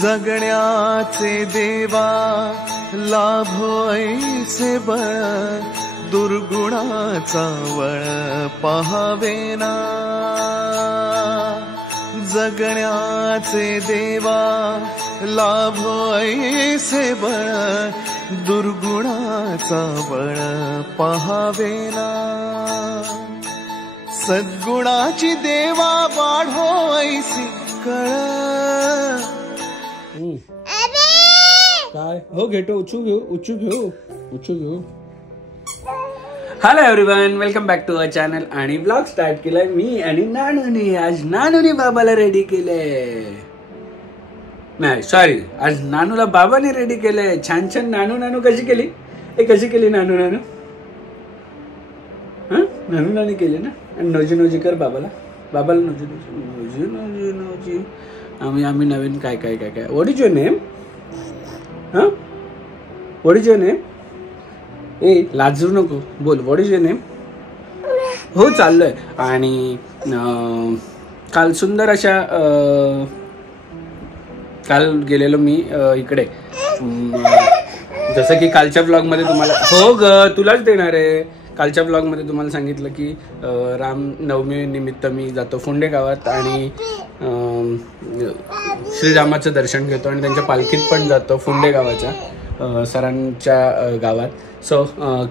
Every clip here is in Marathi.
जगण्याचे देवा लाभो ऐसे बळ, दुर्गुणाचा वळ पहावेना। जगण्याचे देवा लाभो ऐसे बळ, दुर्गुणाचा बळ पहावेना। सद्गुणाची देवा वाढो ऐसी कळ। काय हो घेतो उचू घेऊ। Hello everyone, welcome back to our channel आणि ब्लॉग स्टार्ट केलाय मी आणि नानूनी। आज नानूनी बाबाला रेडी केले, नाही सॉरी, आज नानूला बाबाने रेडी केले। छान छान नानू कशी केली? कशी केली नानू? नानू केली ना। आणि नोजी कर बाबाला नोजी। आम्ही नवीन काय what is your name? What is your name? लाजू नको, बोल व्हॉट इज युअर नेम? हो चाललोय। आणि काल सुंदर अशा काल गेलेलो मी इकडे, जसं की कालच्या ब्लॉग मध्ये तुम्हाला, हो ग तुलाच देणार आहे। कालच्या ब्लॉग मध्ये तुम्हाला सांगितलं की रामनवमी निमित्त मी जातो फुंडे गावात आणि श्रीरामाचं दर्शन घेतो आणि त्यांच्या पालखीत पण जातो फुंडे गावाच्या सरांच्या गावात। सो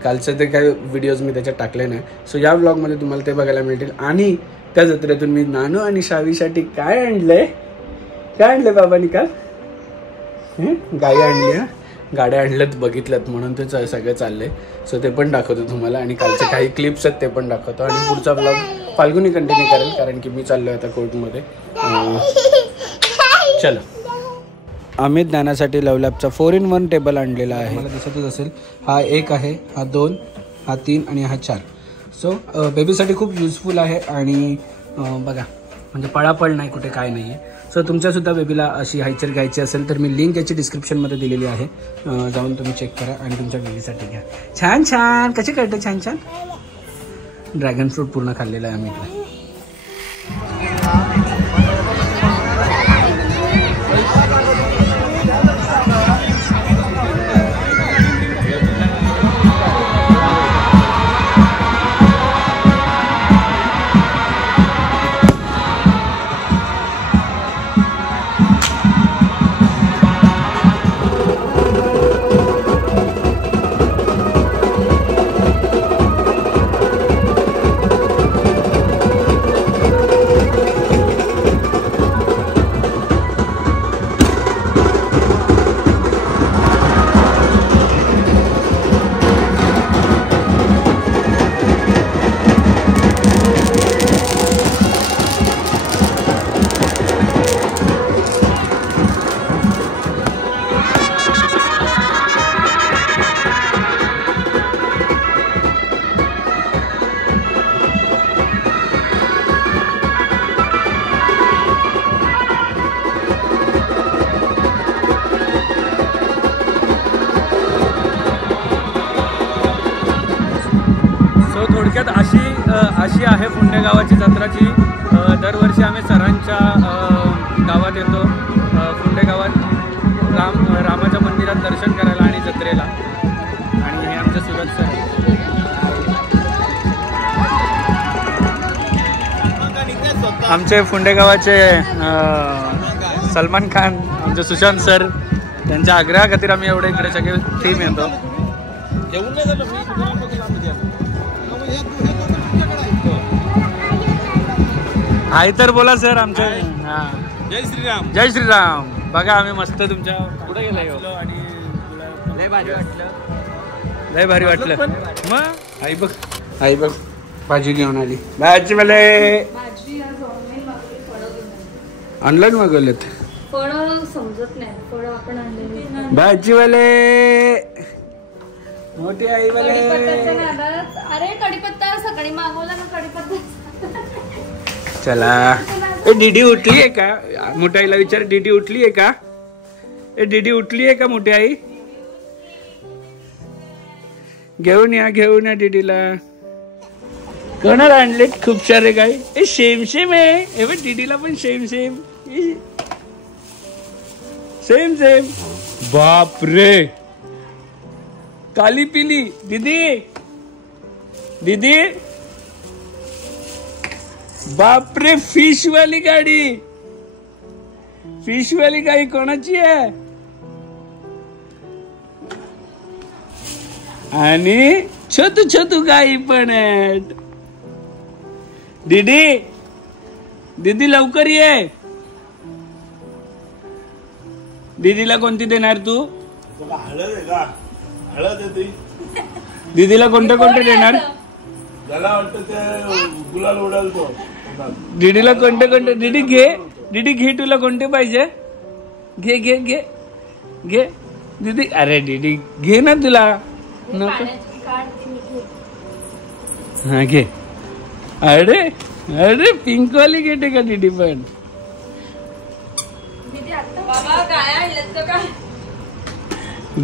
कालचे ते काही व्हिडिओज मी त्याच्यात टाकले नाही। सो या ब्लॉगमध्ये तुम्हाला ते बघायला मिळतील। आणि त्या जत्रेतून मी नानू आणि शावीसाठी काय आणलंय बाबांनी काल? गाई आणली, गाड्या आणल्यात, बघितल्यात, म्हणून ते सगळं चाललंय। सो ते पण दाखवतो तुम्हाला आणि कालचे काही क्लिप्स आहेत ते पण दाखवतो। आणि पुढचा ब्लॉग फाल्गुनी कंटिन्यू करेल, कारण की मी चाललोय आता कोर्टमध्ये। चलो, अमित ज्ञानासाठी लवलॅबचा 4in1 टेबल आणलेला आहे, मला दिसतच असेल। हा 1 आहे, हा 2, हा 3 आणि हा 4। सो बेबीसाठी खूप युजफुल आहे। आणि बघा, म्हणजे पळापळ नाही, कुठे काय नाही आहे। सो तुमच्यासुद्धा बेबीला अशी हायचर घ्यायची असेल तर मी लिंक याची डिस्क्रिप्शनमध्ये दिलेली आहे, जाऊन तुम्ही चेक करा आणि तुमच्या बेबीसाठी घ्या। छान कशी कळते? छान ड्रॅगन फ्रूट पूर्ण खाल्लेला आहे आम्ही इकडे। थोडक्यात अशी आहे फुंडे गावाची जत्राची। दरवर्षी आम्ही सरांच्या गावात येतो, फुंडे गावात रामाच्या मंदिरात दर्शन करायला आणि जत्रेला। आणि हे आमचे सुरज सर, आमचे फुंडे गावाचे सलमान खान, आमचे सुशांत सर, त्यांच्या आग्रहाखातीर आम्ही एवढे इकडे सगळे टीम येतो। हाय तर बोला सर आमचे। जय श्रीराम, जय श्रीराम। बघा आम्ही मस्त तुमच्या पुढे गेलाय आणि लय भारी वाटलं। मग आई बघ भाजी घेऊन आली। भाजीवाले ऑनलाईन मागवलेत, फळं समजत नाही, फळं आपण आणलेली। भाजीवाले मोठी आई वाले। अरे कढीपत्ता सकाळी मागवला ना कढीपत्ता। चला, डीडी उठली आहे का? मोठ्या आईला विचार, डीडी उठली आहे का? डीडी उठली आहे का मोठी आई? घेऊन या डीडीला। कोणाला आणलेत खूप सारे गाय? सेम आहे, डीडीला पण सेम सेम सेम. बाप रे, काली पिली. दीदी दीदी, बाप रे, फिश वाली गाडी. फिश वाली गाडी कोणाची आहे? आणि छोटू छोटू गाई पण आहेत. दीदी दीदी लवकर ये. दीदीला कोणती देणार तू? दीदीला कोणते कोणते देणार? दीदीला कोणते कोणते? दीदी घे, दीदी घे, तुला कोणते पाहिजे? घे घे घे घे दीदी. अरे दीदी घे ना, तुला नको? हा घे. अरे अरे, पिंक वाली घेते का दीदी पण?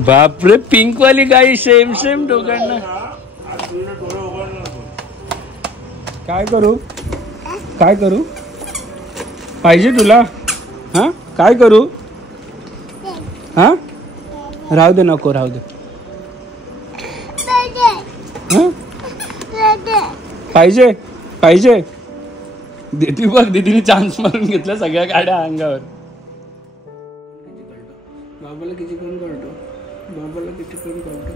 बापरे, पिंक वाली गाई सेम सेम दोघांना. काय करू, काय करू? पाहिजे तुला? हा काय करू? हा राहू दे, नको राहू दे. पाहिजे पाहिजे. दीदी बघ, दीदीने चान्स मारून घेतला सगळ्या गाड्या अंगावर. बाबाला किती कोण करतो, बाबाला किती कोण करतो.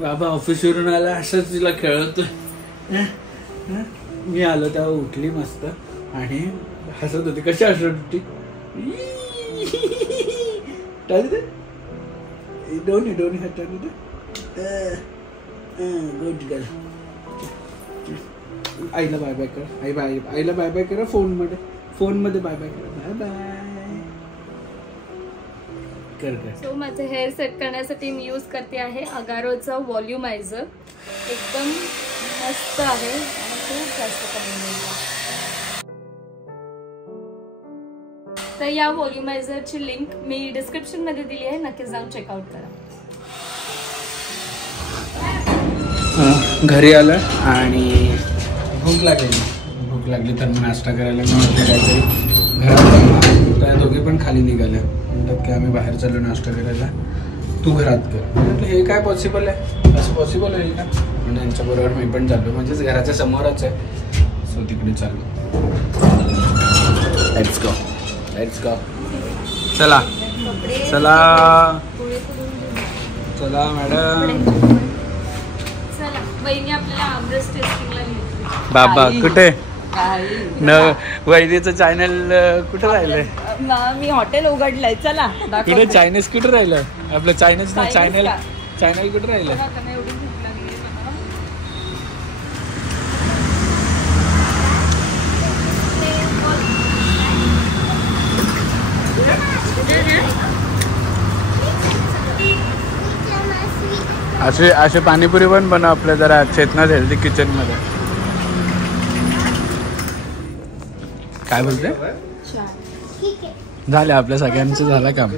बाबा ऑफिसवरून आला, असंच तिला खेळतोय. मी आलो तेव्हा उठली मस्त आणि हसत होती. कशी हसत होती? दोन्ही दोन्ही हाताने. Good girl. आईला बाय बाय कर. आई बाय, आईला बाय बाय करा. फोन मध्ये बाय बाय करा. बाय बाय कर. सो माझं हेअर सेट करण्यासाठी मी यूज करते आहे अगारोचा व्हॉल्युमायझर. एकदम मस्त आहे आणि खूप जास्त कमी मिळतं. तर या व्हॉल्युमायझरची लिंक मी डिस्क्रिप्शन मध्ये दिली आहे, नक्की जाऊन चेकआउट करा. घरी आलं आणि भूक लागली तर नाश्ता करायला मी म्हटलं काहीतरी घरात. त्या दोघे पण खाली निघाले, म्हणतात की आम्ही बाहेर चाललो नाश्ता करायला, तू घरात कर. म्हटलं हे काय पॉसिबल आहे, असं पॉसिबल होईल का? म्हणजे यांच्याबरोबर मी पण चाललो, म्हणजेच घराच्या समोरच आहे. सो तिकडे चाललो. Let's go let's go. चला चला चला मॅडम. वहिनी आपल्याला आमरस टेस्टिंगला नेते. बाबा कुठे? न वैदीचं चॅनल कुठे राहिलंय? मी हॉटेल उघडलंय. चला कुठे चायनीज कुठे राहिलं आपलं? चायनीज ना चॅनल कुठे राहिलं? असे पाणीपुरी पण बनव आपल्या जरा चेतनाथ हेल्दी किचन मध्ये. काय बोलते? झाले आपल्या सगळ्यांचं झालं काम.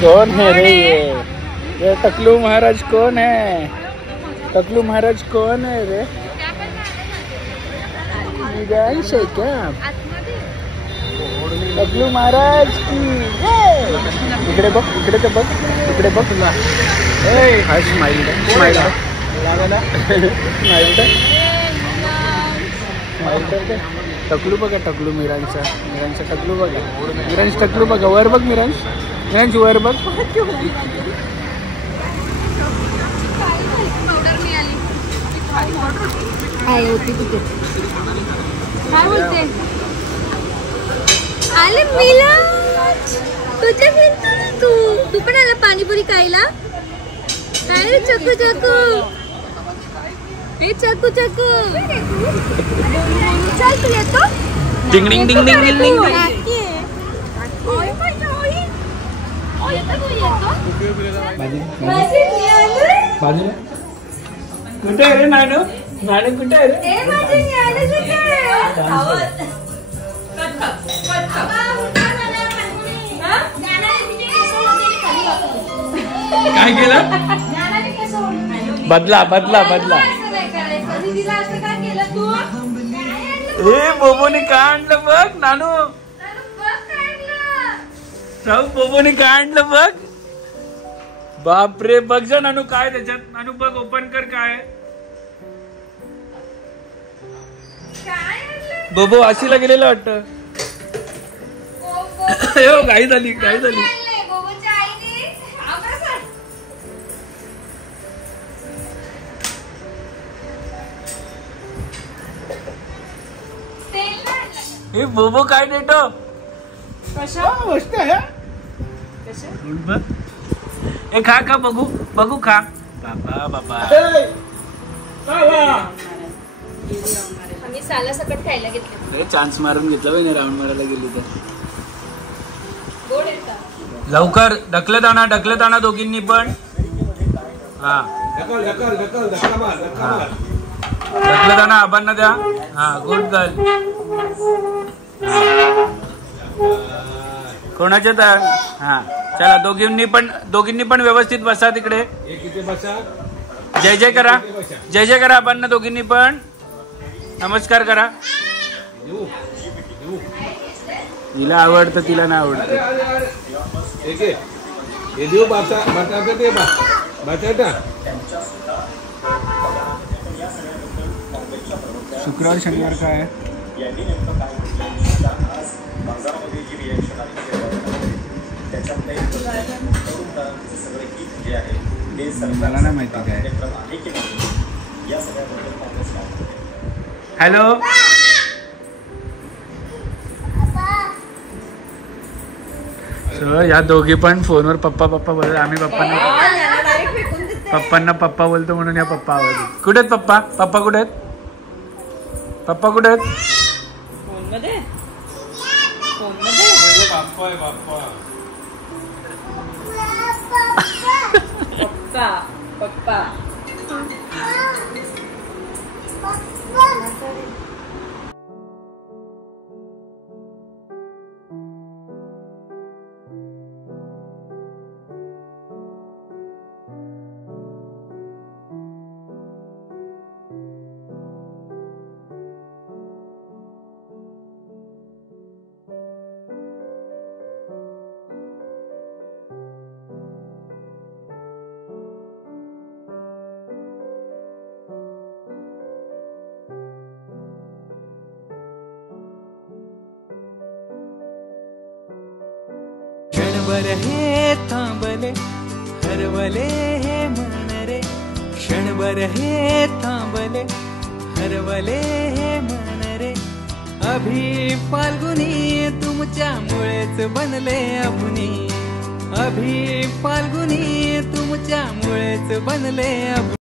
कौन है रे ये टकलू महाराज? कौन है टकलू महाराज? कौन है रे? गाइस है क्या टकलू महाराज की? इकडे बघ, इकडे तर बघ, इकडे बघ. हा स्माइल स्माइल स्माइल. टकलू बघा, टकलू मिरांचा टकलू बघा. मिरांश टकलू बघा. वर बघ मिरांश, मिरांश वर बघ. काय बोलते? आले मिलाज, तुझ्या घेतो तू पण आला पाणीपुरी खायला? काय रे चकू चकू? हे चकू चकू चल तू येतो? डिंग डिंग डिंग डिंग डिंग डिंग. कुठे आहे रे नानू? नानू कुठे आहे रे? काय केलं? बदला बदला बदला. ए बोबोने काय आणलं बघ नानू. राहू बोबोने काय आणलं बघ. बापरे बघ जा नानू काय त्याच्यात. नानू बघ ओपन कर काय. बोबो वाशीला गेलेलं वाटतं. काय झाली काय झाली. हे बोबो काय देतो. हे खा का बघू बघू खा. बाबा बाबा आम्ही साला सकट खायला घेतले. चान्स मारून घेतला नाही राऊंड मारायला गेली तर. गोड येतात. लवकर ढकलत आणा दोघींनी पण. हा ढकलत आणा आबांना द्या. हा गुड गर्ल. कोणाच्या तर हा चला दोघींनी पण व्यवस्थित बसा तिकडे. जय जय करा आबांना दोघींनी पण. नमस्कार करा. तिला आवडतं तिला नाही आवडत. शुक्रवार शनिवार काय मला नाही माहिती काय. हॅलो या दोघी पण फोनवर पप्पा बोलत. आम्ही पप्पांना पप्पा बोलतो म्हणून या पप्पा आवाज. कुठे आहेत पप्पा कुठे आहेत. पप्पा कुठे आहेत. पप्पा क्षणभर हे थांबले हरवले हे मन रे. क्षणभर हे थांबले हरवले हे मन रे. अभि फाल्गुनी तुमच्यामुळेच बनले अभुनी. अभि फाल्गुनी तुमच्यामुळेच बनले अभुनी.